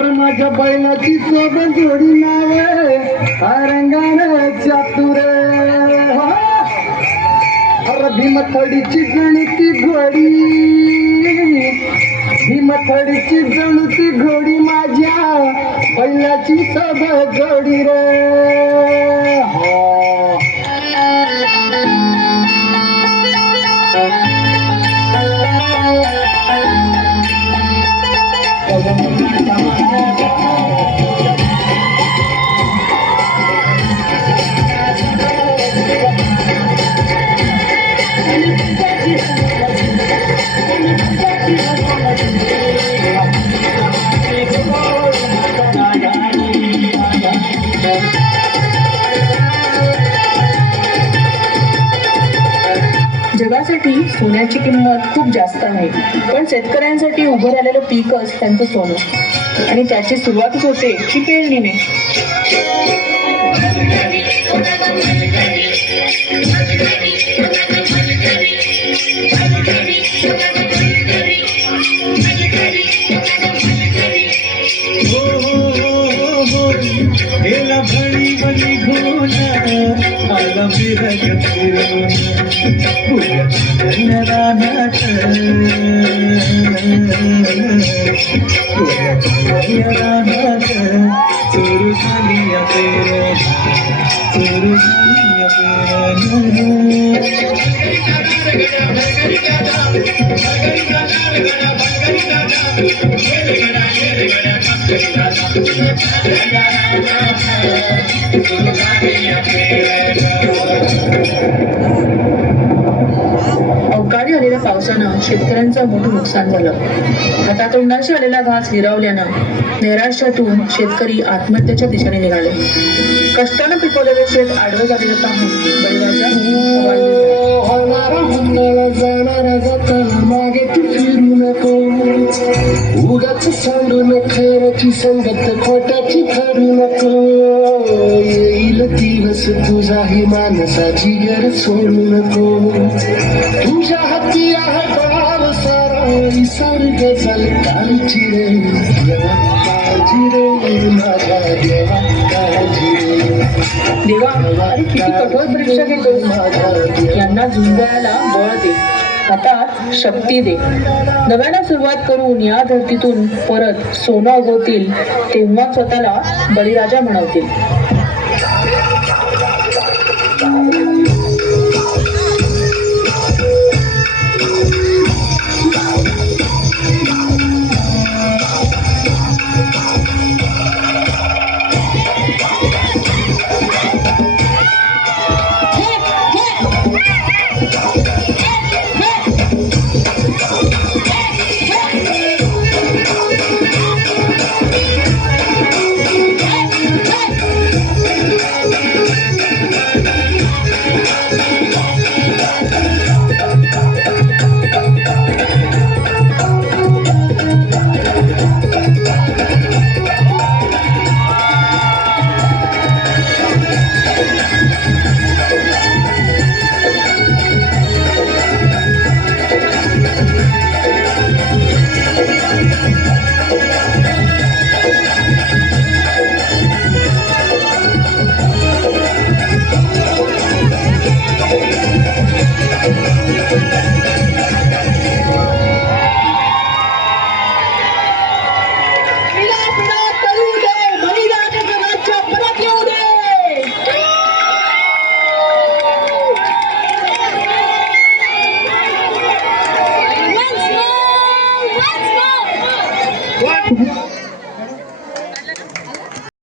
अरे माझ्या बैलाची सोबत जोडी नावे रंगाने चातुर अरे भीमथडीची गणिती घोडी भीमथडीची जणती घोडी माझ्या बैलाची सोबत जोडी रे हो जगासाठी सोन्याची किंमत खूप जास्त आहे, पण शेतकऱ्यांसाठी उभं राहिलेलं पीकच त्यांचं सोनं आणि त्याची सुरुवातच होते ती पेरणीने. अवकाळी आलेल्या पावसानं शेतकऱ्यांचं मोठं नुकसान झालं. हातातोंडाशी आलेला घास हिरावल्यानं नैराश्यातून शेतकरी आत्महत्येच्या दिशेने निघाले. कष्टानं पिकवलेले शेत आडवं झालेलं पाहून बळीराजा मागे तू फिरू नको उगाच सांडून खैराची संगत खोट्याची ठरू नको येईल दिवस तुझाही मानसाची गर सोडू नको तुझ्या हाती आहे बाल सारा सर्ग झाल कालची रे देवा काळजी रे माझा देवा काळजी रे देवा अरे किती कठोर परीक्षा घेतो. यांना झुंजायला बळ दे, हातात शक्ती दे. नव्यानं सुरुवात करून या धर्तीतून परत सोनं उगवतील तेव्हा स्वतःला बळीराजा म्हणवतील. What?